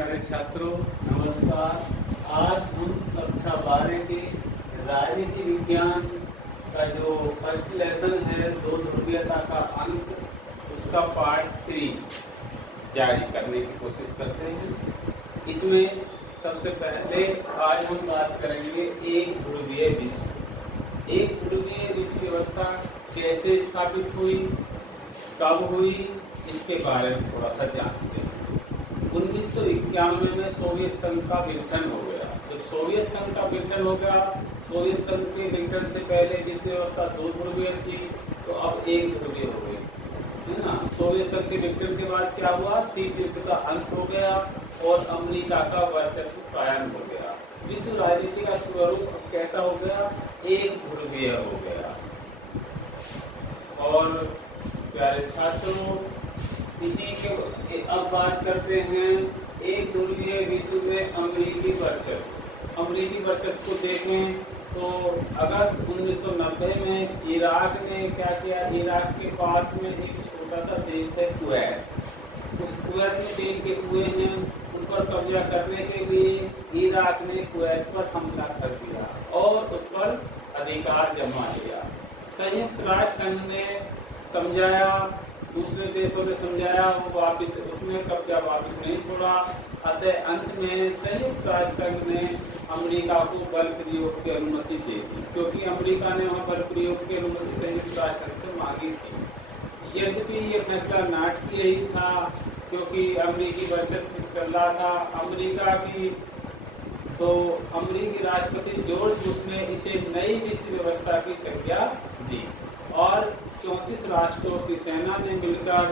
प्यारे छात्रों, नमस्कार। आज हम कक्षा 12 के राजनीति विज्ञान का जो फर्स्ट लेसन है, दो ध्रुवीयता का अंक, उसका पार्ट 3 जारी करने की कोशिश करते हैं। इसमें सबसे पहले आज हम बात करेंगे एक ध्रुवीय विश्व। एक ध्रुवीय विश्व व्यवस्था कैसे स्थापित हुई, कब हुई, इसके बारे में थोड़ा सा जानते हैं। 1991 में सोवियत संघ का विघटन हो गया। जब सोवियत संघ का विघटन हो गया, सोवियत संघ के विघटन से पहले विश्व व्यवस्था दो ध्रुवीय थी, तो अब एक ध्रुवीय हो गई, है ना। सोवियत संघ के विघटन के बाद क्या हुआ, शीत युद्ध का अंत हो गया और अमेरिका का वर्चस्व कायम हो गया। विश्व राजनीति का स्वरूप कैसा हो गया, एक ध्रुवीय हो गया। और प्यारे छात्रों, इसी के अब बात करते हैं एक ध्रुवीय विश्व में अमेरिकी वर्चस्व। अमेरिकी वर्चस्व को देखें तो अगस्त 1990 में इराक ने क्या किया, इराक के पास में एक छोटा सा देश है कुवैत। उस कुवैत में तेल के कुएं हैं, उन पर कब्जा करने के लिए इराक ने कुवैत पर हमला कर दिया और उस पर अधिकार जमा लिया। संयुक्त राष्ट्र संघ ने समझाया, दूसरे देशों ने समझाया, वो वापिस उसने कब्जा वापिस नहीं छोड़ा। अतः अंत में संयुक्त राष्ट्र संघ ने अमेरिका को बल प्रयोग की अनुमति दे दी, क्योंकि अमेरिका ने वहाँ बल प्रयोग की अनुमति संयुक्त राष्ट्र संघ से मांगी थी। यद्यपि ये फैसला नाटकीय ही था, क्योंकि अमेरिकी वर्चस्व चल रहा था। अमेरिकी राष्ट्रपति जॉर्ज बुश ने इसे नई विश्व व्यवस्था की संज्ञा दी और 34 राष्ट्रों की सेना ने मिलकर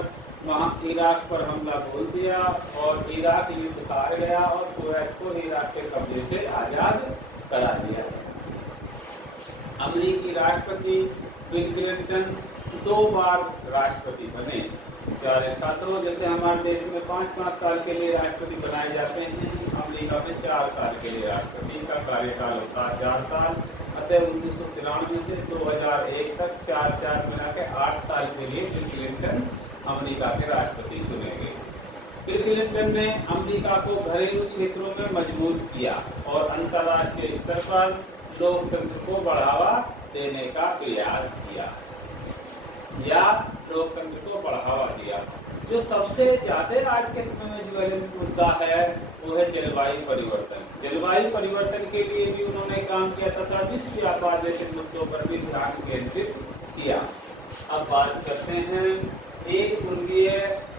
वहां इराक पर हमला बोल दिया और इराक युद्ध हार गया और कुवैत को इराक के कब्जे से आजाद करा दिया। अमेरिकी राष्ट्रपति बिल क्लिंटन 2 बार राष्ट्रपति बने। प्यारे छात्रों, जैसे हमारे देश में 5-5 साल के लिए राष्ट्रपति बनाए जाते हैं, अमेरिका में 4 साल के लिए राष्ट्रपति का कार्यकाल होता है, 4 साल। अतः 1993 से 2001 तक 4-4 मिला के 8 साल के लिए बिल क्लिंटन अमेरिका के राष्ट्रपति चुने गए। बिल क्लिंटन ने अमेरिका को घरेलू क्षेत्रों में मजबूत किया और अंतर्राष्ट्रीय स्तर पर लोकतंत्र को बढ़ावा देने का प्रयास किया या लोकतंत्र को बढ़ावा दिया। जो सबसे ज्यादा आज के समय में ज्वलंत मुद्दा है वो है जलवायु परिवर्तन। जलवायु परिवर्तन के लिए भी उन्होंने काम किया तथा विश्व व्यापार जैसे मुद्दों पर भी ध्यान केंद्रित किया। अब बात करते हैं एक ध्रुवीय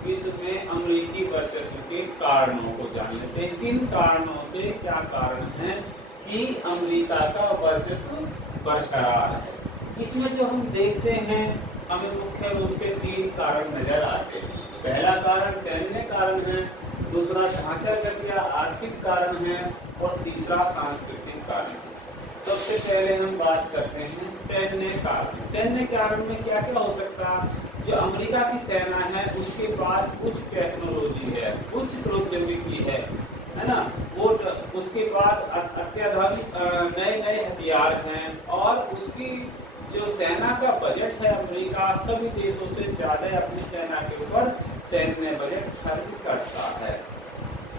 विश्व में अमेरिकी वर्चस्व के कारणों को जान लेते हैं। किन कारणों से, क्या कारण है कि अमेरिका का वर्चस्व बरकरार है। इसमें जो हम देखते हैं, हमें मुख्य रूप से 3 कारण नजर आते हैं। पहला कारण सैन्य कारण है, दूसरा ढांचागत या आर्थिक कारण है और तीसरा सांस्कृतिक कारण है। सबसे पहले हम बात करते हैं सैन्य कारण। सैन्य कारण में क्या क्या हो सकता है। जो अमेरिका की सेना है उसके पास उच्च टेक्नोलॉजी है, उच्च प्रौद्योगिकी है ना। वो उसके पास अत्याधुनिक नए हथियार हैं और उसकी जो सेना का बजट है, अमेरिका सभी देशों से ज्यादा अपनी सेना के ऊपर सैन्य बजट खर्च करता है।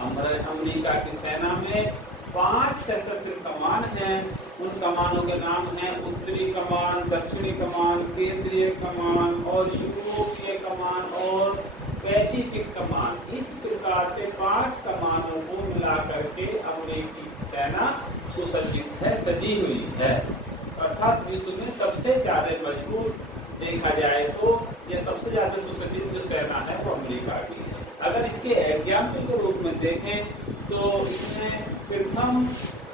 अमेरिका की सेना में 5 सशस्त्र कमान हैं। उन कमानों के नाम हैं उत्तरी कमान, दक्षिणी कमान, केंद्रीय कमान और यूरोपीय कमान और पैसिफिक कमान। इस प्रकार से 5 कमानों को मिला करके अमेरिकी सेना सुसज्जित है, सजी हुई है। अर्थात विश्व में सबसे ज्यादा मजबूत देखा जाए तो यह सबसे ज्यादा सुसज्जित जो सेना है वो अमेरिका की है। अगर इसके एग्जाम्पल के रूप में देखें तो इसमें प्रथम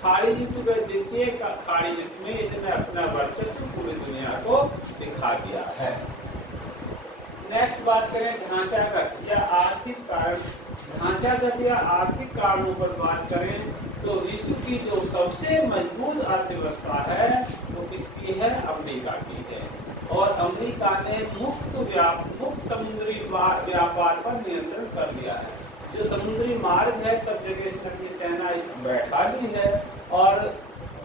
खाड़ी युद्ध व द्वितीय खाड़ी युद्ध में इसने अपना वर्चस्व पूरी दुनिया को दिखा दिया है। नेक्स्ट बात करें ढांचागत या आर्थिक कारण। ढांचागत या आर्थिक कारणों पर बात करें तो विश्व की जो सबसे मजबूत अर्थव्यवस्था है वो किसकी है, अमेरिका की है। और अमेरिका ने मुक्त समुद्री व्यापार पर नियंत्रण कर लिया है। जो समुद्री मार्ग है सब जगह इस तरह की सेना बैठा ली है और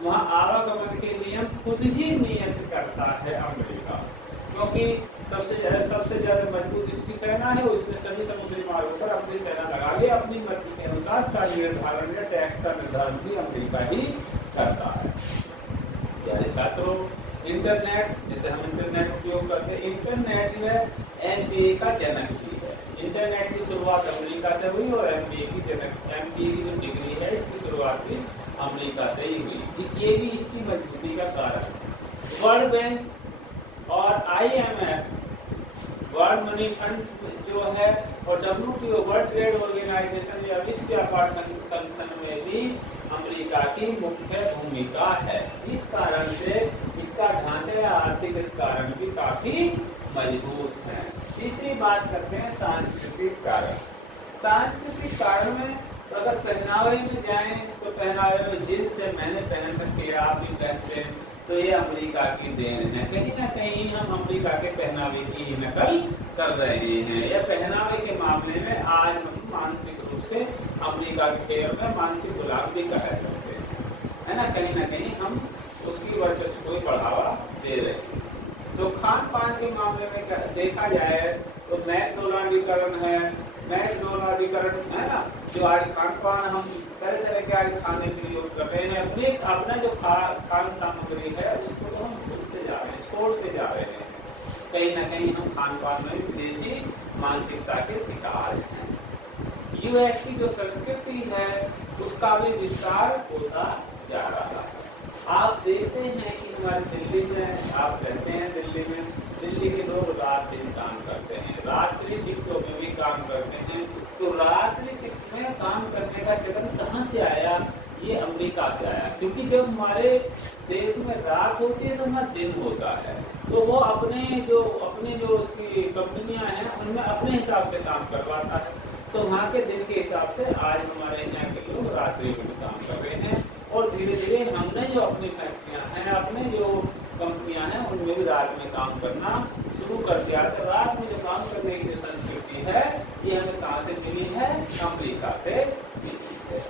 वहाँ आवागमन के नियम खुद ही नियंत्रित करता है अमेरिका, क्योंकि सबसे ज्यादा मजबूत इसकी सेना है। उसने सभी समुद्री मार्गों पर अपनी सेना लगा ली, अपनी मर्जी के अनुसार चल निर्धारण या टैक्स का निर्धारण भी अमेरिका ही करता है। प्यारे छात्रों, इंटरनेट, जैसे हम इंटरनेट उपयोग करते हैं, इंटरनेट जो है एमबीए का जनक भी है। इंटरनेट की शुरुआत अमेरिका से हुई और एमबीए की जो डिग्री है इसकी शुरुआत भी अमेरिका से ही हुई। ये भी इसकी मजबूती का कारण है। वर्ल्ड बैंक और आईएमएफ, वर्ल्ड मनी फंड जो है, और डब्ल्यूटीओ, वर्ल्ड ट्रेड ऑर्गेनाइजेशन या विश्व व्यापार संगठन में भी अमेरिका की मुख्य भूमिका है। इस कारण से इसका ढांचा या आर्थिक कारण भी काफी मजबूत है। तीसरी बात करते हैं सांस्कृतिक कारण। सांस्कृतिक कारण में अगर पहनावे में जाएं तो पहनावे में जींस है, मैंने पहन रखी है, आप भी पहनते हैं, तो ये अमेरिका की देन है। कहीं ना कहीं हम अमेरिका के पहनावे की ही नकल कर रहे हैं। या पहनावे के मामले में आज हम मानसिक रूप से अमेरिका के में मानसिक गुलाम भी कह सकते हैं, है ना। कहीं हम उसकी वर्चस्व को बढ़ावा दे रहे हैं। तो खान पान के मामले में देखा जाए तो मैकडोनाल्डीकरण है, मैकडोनाल्डीकरण है ना, जो आज खान पान हम तरह तरह के आज खाने के लिए कर रहे हैं, अपना जो खान सामग्री है उसको तो हम भूलते जा रहे हैं, छोड़ते जा रहे हैं। कहीं ना कहीं हम खान पान में विदेशी मानसिकता के शिकार हैं। यूएस की जो संस्कृति है उसका भी विस्तार होता जा रहा है। आप देखते हैं कि हमारे दिल्ली में, आप रहते हैं दिल्ली में, दिल्ली के लोग रात दिन काम करते हैं, रात्रि शिफ्टों में भी काम करते हैं। तो रात्रि शिफ्ट में काम करने का चलन कहाँ से आया? ये अमेरिका से आया, क्योंकि जब हमारे देश में रात होती है तो हमारा दिन होता है, तो वो अपने जो उसकी कंपनियां हैं उनमें अपने हिसाब से काम करवाता है। तो वहाँ के दिन के हिसाब से आज हमारे यहाँ के लोग रात्रि में भी काम कर रहे हैं। और धीरे धीरे हमने जो अपनी फैक्ट्रियाँ हैं, अपने जो कंपनियां हैं, उनमें भी रात में काम करना शुरू कर दिया। तो रात में जो काम करने की जो संस्कृति है ये हमें कहाँ से मिली है? अमेरिका से मिली है।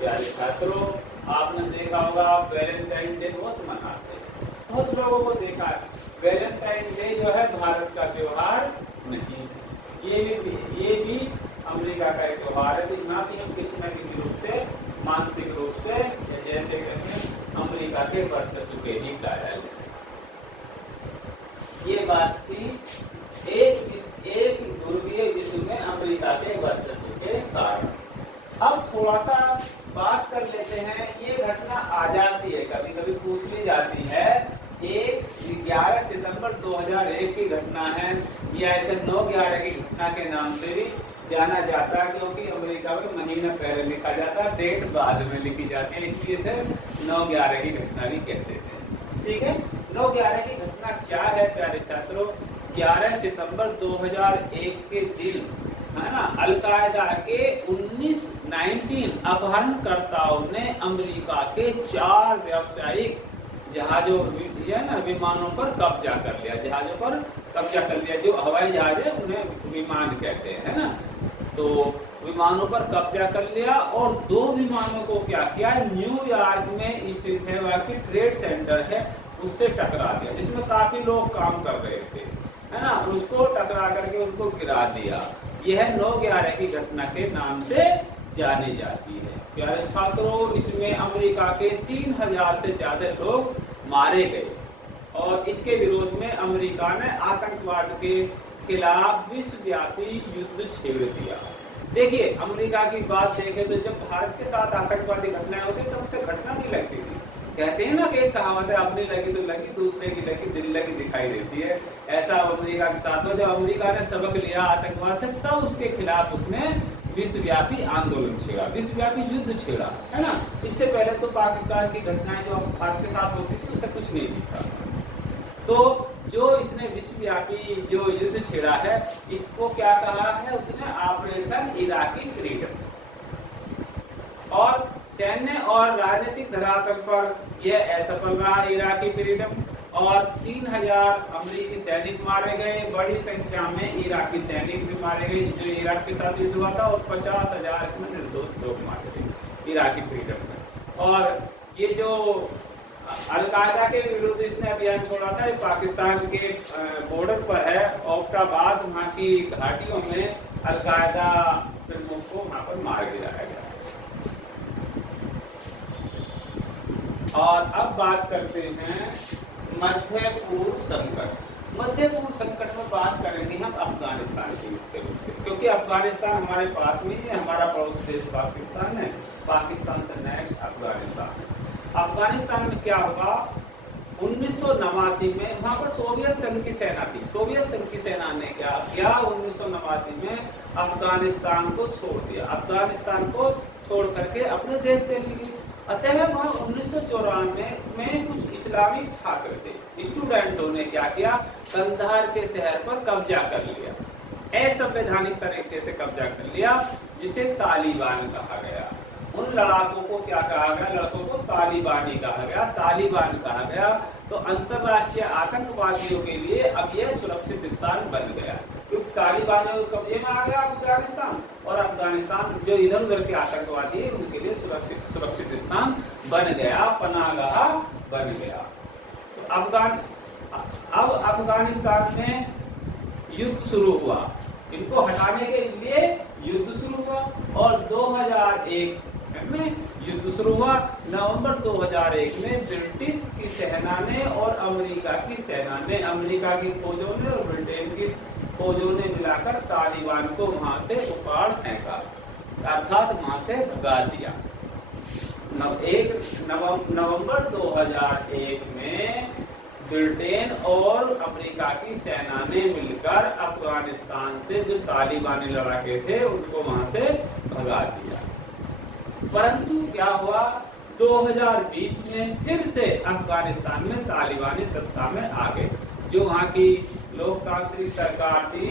प्यारे छात्रों, आपने देखा होगा वैलेंटाइन डे बहुत मनाते हैं, बहुत लोगों को देखा है। वैलेंटाइन डे जो है भारत का त्योहार नहीं, ये भी अमेरिका का एक त्योहार है। तो यहाँ भी हम किसी न किसी रूप से, मानसिक रूप से, जैसे कहते हैं अमेरिका के वर्चस्व के ही कारण। ये बात थी एक ध्रुवीय विश्व में अमेरिका के वर्चस्व के कारण। अब थोड़ा सा बात कर लेते हैं, ये घटना आ जाती है, कभी कभी पूछ ली जाती है। एक 11 सितंबर 2001 की घटना है, या ऐसे 9/11 की घटना के नाम से भी जाना जाता है, क्योंकि अमेरिका में महीना पहले लिखा जाता है, डेट बाद में लिखी जाती है, इसलिए से 9/11 की घटना भी कहते थे। ठीक है, 9/11 की घटना क्या है प्यारे छात्रों? 11 सितंबर 2001 के दिन, है ना, अल-कायदा के 19 अपहरणकर्ताओं ने अमेरिका के 4 व्यावसायिक जहाजों है ना, विमानों पर कब्जा कर लिया। जहाजों पर कब्जा कर लिया, जो हवाई जहाज है उन्हें विमान कहते हैं, है ना। तो विमानों पर कब्जा कर लिया और 2 विमानों को क्या किया, न्यूयॉर्क में स्थित है, वहाँ की ट्रेड सेंटर है, उससे टकरा दिया, जिसमें काफी लोग काम कर रहे थे, है ना, उसको टकरा करके उनको गिरा दिया। यह 9/11 की घटना के नाम से जानी जाती है। प्यारे छात्रों, इसमें अमेरिका के 3000 से ज्यादा लोग मारे गए और इसके विरोध में अमेरिका ने आतंकवाद के खिलाफ विश्वव्यापी युद्ध छेड़ दिया। देखिए, अमेरिका की बात देखें तो जब भारत के साथ आतंकवादी घटनाएं होती तब उसे घटना नहीं लगती थी। कहते हैं ना कि एक कहावत है, अपनी लगी तो लगी, दूसरे की लगी दिल लगी दिखाई देती है। ऐसा अमेरिका के साथ हो, जब अमेरिका ने सबक लिया आतंकवाद से, तब उसके खिलाफ उसने विश्वव्यापी आंदोलन छेड़ा, विश्वव्यापी युद्ध छेड़ा, है ना। इससे पहले तो पाकिस्तान की घटनाएं जो भारत के साथ होती थी उससे कुछ नहीं दिखा। तो जो इसने विश्वव्यापी जो युद्ध छेड़ा है, इसको क्या कहा है उसने? Operation Iraqi freedom. और सैन्य और राजनीतिक धरातल पर यह असफल रहा इराकी फ्रीडम, और 3000 अमेरिकी सैनिक मारे गए, बड़ी संख्या में इराकी सैनिक भी मारे गए जो इराक के साथ युद्ध हुआ था, और 50,000 इसमें निर्दोष लोग मारे गए इराकी फ्रीडम में। और ये जो अल-कायदा के विरुद्ध इसने अभियान छोड़ा था, ये पाकिस्तान के बॉर्डर पर है, औफ्टाबाद, वहाँ की घाटियों में अल-कायदा प्रमुख को वहाँ पर मार गिराया गया। और अब बात करते हैं मध्य पूर्व संकट। मध्य पूर्व संकट में बात करेंगे हम अफगानिस्तान के युद्ध के रूप से, क्योंकि अफगानिस्तान हमारे पास में है, हमारा पड़ोसी देश पाकिस्तान है, पाकिस्तान से नेक्स्ट अफगानिस्तान। अफगानिस्तान में क्या हुआ, 1989 में वहां पर सोवियत संघ की सेना थी। सोवियत संघ की सेना ने क्या किया, 1989 में अफगानिस्तान को छोड़ दिया, अफगानिस्तान को छोड़ करके अपने देश चली गई। अतः वहां 1994 में कुछ इस्लामिक छात्र थे, स्टूडेंटों ने क्या किया, कंधार के शहर पर कब्जा कर लिया, असंवैधानिक तरीके से कब्जा कर लिया, जिसे तालिबान कहा गया। उन लड़ाकों को क्या कहा गया, लड़कों को तालिबानी कहा गया, तालिबान कहा गया। तो अंतरराष्ट्रीय आतंकवादियों के लिए अब यह सुरक्षित स्थान बन गया, क्योंकि तालिबानियों के कब्जे में आ गया अफगानिस्तान, और अफगानिस्तान जो इधर उधर के आतंकवादी है उनके लिए सुरक्षित स्थान बन गया, पनाहगाह बन गया। तो अब अफगानिस्तान में युद्ध शुरू हुआ, इनको हटाने के लिए युद्ध शुरू हुआ, और 2001 में युद्ध शुरू हुआ। नवंबर 2001 में ब्रिटिश की सेना ने और अमेरिका की सेना ने, अमेरिका की फौजों ने और ब्रिटेन की फौजों ने मिलाकर तालिबान को वहां से उखाड़ फेंका, अर्थात वहां से भगा दिया। नवंबर 2001 में ब्रिटेन और अमेरिका की सेना ने मिलकर अफगानिस्तान से जो तालिबानी लड़ाके थे उनको वहां से भगा दिया। परंतु क्या हुआ, 2020 में फिर से अफगानिस्तान में तालिबानी सत्ता में आ गए। जो वहां की लोकतांत्रिक सरकार थी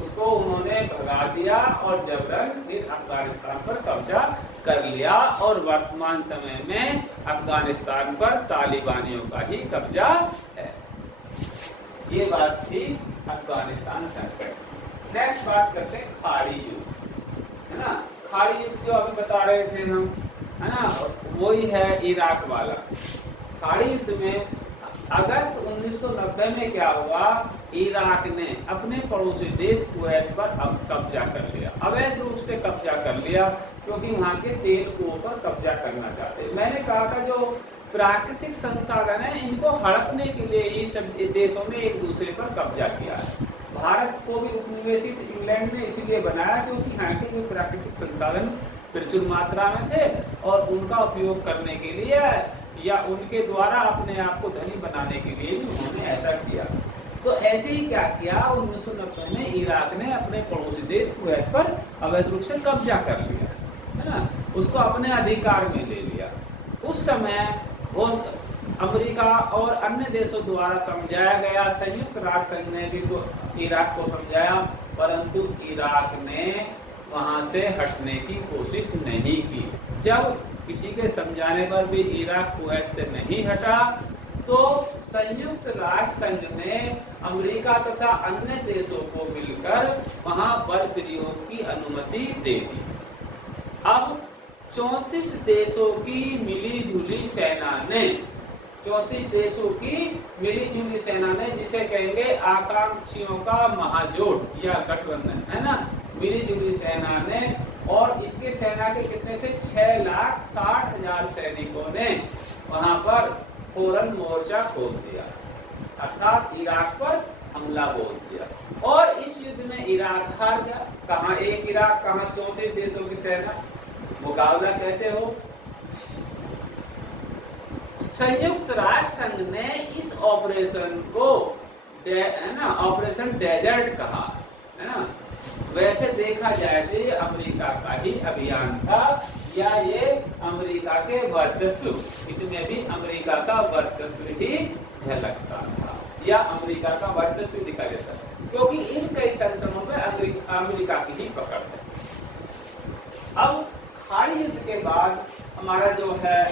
उसको उन्होंने भगा दिया और जबरन फिर अफगानिस्तान पर कब्जा कर लिया, और वर्तमान समय में अफगानिस्तान पर तालिबानियों का ही कब्जा है। ये बात थी अफगानिस्तान संकट। नेक्स्ट बात करते हैं खाड़ी युद्ध, है ना। खाड़ी युद्ध जो अभी बता रहे थे हम, है ना, वही है इराक वाला। खाड़ी युद्ध में अगस्त 1990 में क्या हुआ, इराक ने अपने पड़ोसी देश कुवैत पर अब कब्जा कर लिया, अवैध रूप से कब्जा कर लिया, क्योंकि वहां के तेल कुओं पर कब्जा करना चाहते। मैंने कहा था जो प्राकृतिक संसाधन है इनको हड़पने के लिए ही सब देशों ने एक दूसरे पर कब्जा किया है। भारत को भी उपनिवेशित इंग्लैंड ने इसीलिए बनाया क्योंकि यहाँ के जो प्राकृतिक संसाधन प्रचुर मात्रा में थे और उनका उपयोग करने के लिए या उनके द्वारा अपने आप को धनी बनाने के लिए भी उन्होंने ऐसा किया। तो ऐसे ही क्या किया, 1990 में इराक ने अपने पड़ोसी देश कुवैत पर अवैध रूप से कब्जा कर लिया, है ना, उसको अपने अधिकार में ले लिया। उस समय वो अमेरिका और अन्य देशों द्वारा समझाया गया, संयुक्त राष्ट्र संघ ने भी तो इराक को समझाया, परंतु इराक ने वहां से हटने की कोशिश नहीं की। जब किसी के समझाने पर भी इराक कुवैत से नहीं हटा तो संयुक्त राष्ट्र संघ ने अमेरिका तथा अन्य देशों को मिलकर वहां बल प्रयोग की अनुमति दे दी। अब 34 देशों की मिलीजुली सेना ने, 34 देशों की मिलीजुली सेना ने, जिसे कहेंगे आकांक्षियों का महाजोट या गठबंधन, है ना, मिलीजुली सेना ने, और इसके सेना के कितने थे, 6,60,000 सैनिकों ने वहां पर फौरन मोर्चा खोल दिया, अर्थात इराक पर हमला बोल दिया, और इस युद्ध में इराक हार गया। कहाँ एक इराक, कहाँ 34 देशों की सेना, मुकाबला कैसे हो। संयुक्त राष्ट्र संघ ने इस ऑपरेशन को है ना ऑपरेशन डेजर्ट कहा, है ना। वैसे देखा जाए तो ये अमेरिका का ही अभियान था, या ये अमेरिका के वर्चस्व, इसमें भी अमेरिका का वर्चस्व ही झलकता था, या अमेरिका का वर्चस्व दिखा देता था, क्योंकि इन कई संगठनों में अमेरिका की ही पकड़ है। अब खाड़ी युद्ध के बाद हमारा जो है,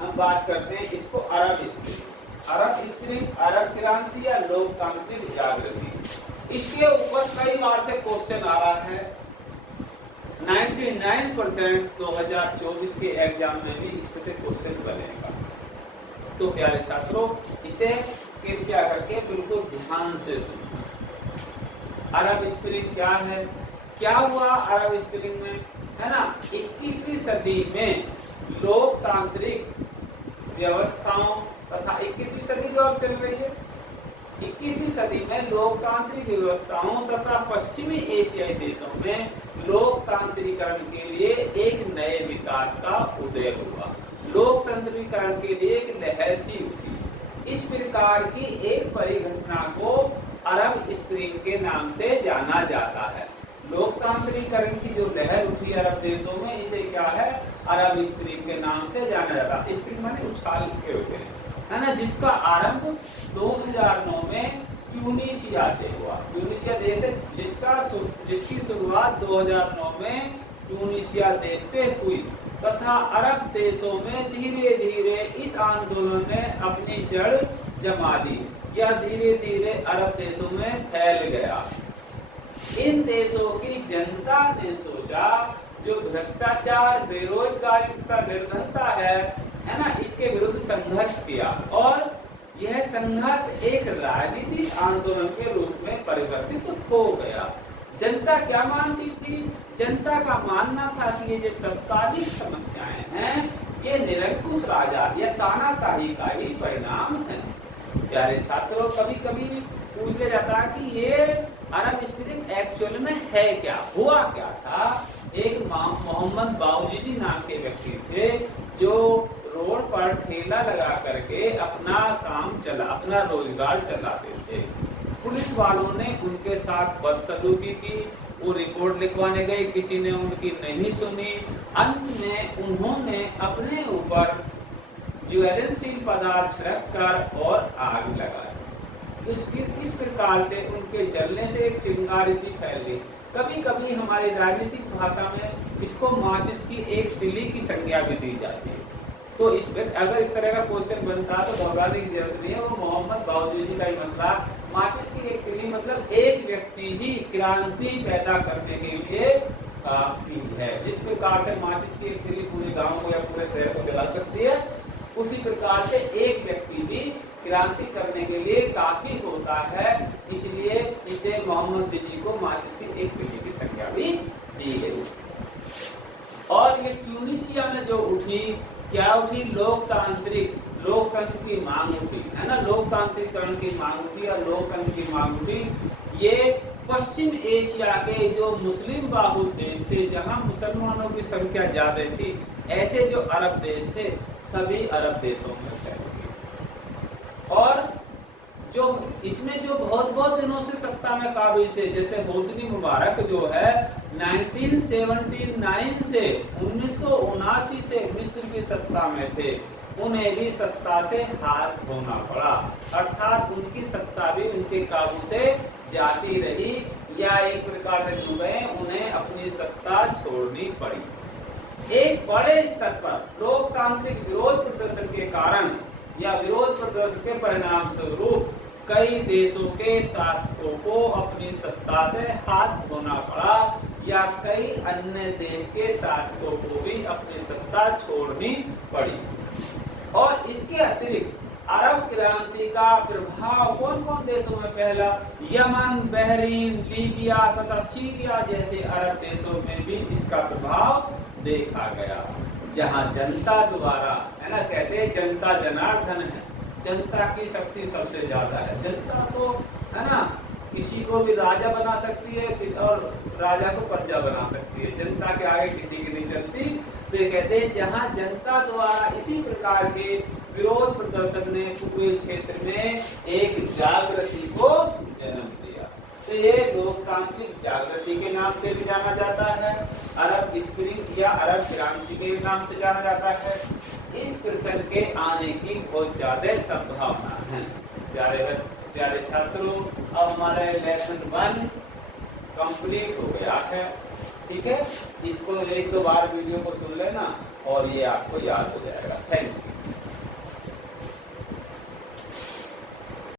हम बात करते हैं इसको अरब स्प्रिंग। अरब स्प्रिंग, अरब क्रांति या लोकतांत्रिक जागृति, इसके ऊपर कई बार से क्वेश्चन आ रहा है। 99% 2024 के एग्जाम में भी इस पे से क्वेश्चन बनेगा। तो प्यारे छात्रों, इसे कृपया करके बिल्कुल ध्यान से सुनिए। अरब स्प्रिंग क्या है, क्या हुआ अरब स्प्रिंग में, है ना। 21वीं सदी में लोकतांत्रिक व्यवस्थाओं तथा 21वीं सदी जो अब चल रही है, 21वीं सदी में लोकतांत्रिक व्यवस्थाओं तथा पश्चिमी एशियाई देशों में लोकतांत्रिकरण के लिए एक नए विकास का उदय हुआ। लोकतंत्रीकरण के लिए एक लहर सी उठी। इस प्रकार की एक परिघटना को अरब स्प्रिंग के नाम से जाना जाता है। लोकतांत्रिकरण की जो लहर उठी अरब देशों में, इसे क्या है, अरब स्प्रिंग के नाम से जाना जाता है। स्प्रिंग माने उछाल के होते हैं, है ना, जिसका आरंभ 2009 में ट्यूनीशिया से हुआ। ट्यूनीशिया देश है जिसकी शुरुआत 2009 में ट्यूनीशिया देश से हुई तथा अरब देशों में धीरे धीरे इस आंदोलन ने अपनी जड़ जमा दी या धीरे धीरे अरब देशों में फैल गया। इन देशों की जनता ने सोचा जो भ्रष्टाचार, बेरोजगारी तथा निर्धनता है ना, इसके विरुद्ध संघर्ष किया और यह संघर्ष एक राजनीतिक आंदोलन के रूप में परिवर्तित हो गया। जनता क्या मानती थी? जनता का मानना था कि ये जो तत्कालीन समस्याएं हैं ये निरंकुश राजा या तानाशाही का ही परिणाम है। प्यारे छात्रों, कभी कभी पूछ लिया जाता है कि ये अरब स्प्रिंग एक्चुअल में है क्या, हुआ क्या था। एक मोहम्मद बाऊजी नाम के व्यक्ति थे जो रोड पर ठेला लगा करके अपना रोजगार चलाते थे। पुलिस वालों ने उनके साथ बदसलूकी की, वो रिपोर्ट लिखवाने गए, किसी ने उनकी नहीं सुनी। अंत में उन्होंने अपने ऊपर ज्वलनशील पदार्थ छिड़क कर और आग लगाई। इस प्रकार से उनके जलने से एक चिंगारी सी फैल गई। कभी कभी हमारी राजनीतिक भाषा में इसको माचिस की एक तिली की संज्ञा भी दी जाती है। तो अगर इस तरह का क्वेश्चन बनता तो घबराने की जरूरत नहीं है। वो मोहम्मद बाऊजी का ही मसला, माचिस की एक तिली मतलब एक व्यक्ति ही क्रांति पैदा करने के लिए काफी है। जिस प्रकार से माचिस की एक तिली पूरे गांव को या पूरे शहर को जला सकती है, उसी प्रकार से एक व्यक्ति भी क्रांति करने के लिए काफी होता है। इसलिए इसे मोहम्मद जी को माचिस की एक तिली की संज्ञा भी दी गई। और ये ट्यूनीशिया में जो उठी, क्या उठी? लोकतंत्र की मांग उठी, है ना, लोकतांत्रिकरण की मांग उठी और लोकतंत्र की मांग उठी। ये पश्चिम एशिया के जो मुस्लिम बाहुल देश थे, जहां मुसलमानों की संख्या ज्यादा थी, ऐसे जो अरब देश थे सभी अरब देशों में फैले। और जो इसमें जो बहुत दिनों से सत्ता में काबिज थे, जैसे होसनी मुबारक जो है 1979 से 1979 से मिस्र की सत्ता में थे, उन्हें भी सत्ता से हाथ धोना पड़ा, अर्थात उनकी सत्ता भी उनके काबू से जाती रही या एक प्रकार से जो गए उन्हें अपनी सत्ता छोड़नी पड़ी। एक बड़े स्तर पर लोकतांत्रिक विरोध प्रदर्शन के कारण या विरोध प्रदर्शन के परिणाम स्वरूप कई देशों के शासकों को अपनी सत्ता से हाथ धोना पड़ा या कई अन्य देश के शासकों को भी अपनी सत्ता छोड़नी पड़ी। और इसके अतिरिक्त अरब क्रांति का प्रभाव कौन कौन देशों में फैला? यमन, बहरीन, लीबिया तथा सीरिया जैसे अरब देशों में भी इसका प्रभाव देखा गया, जहां जनता द्वारा, है ना, कहते हैं जनता जनार्दन है, जनता की शक्ति सबसे ज्यादा है। जनता तो, है ना, किसी को भी राजा बना सकती है और राजा को प्रजा बना सकती है, जनता के आगे किसी की नहीं चलती। तो ये कहते हैं जहां जनता द्वारा इसी प्रकार के विरोध प्रदर्शन ने पूरे क्षेत्र में एक जागृति को जन्म दिया। तो ये लोकतांत्रिक जागृति के नाम से भी जाना जाता है, अरब स्प्रिंग या अरब क्रांति के नाम से जाना जाता है। इस प्रश्न के आने की बहुत ज्यादा संभावना है। प्यारे छात्रों, अब हमारा लेसन 1 कंप्लीट हो गया है। ठीक है, इसको एक दो बार वीडियो को सुन लेना और ये आपको याद हो जाएगा। Thank you.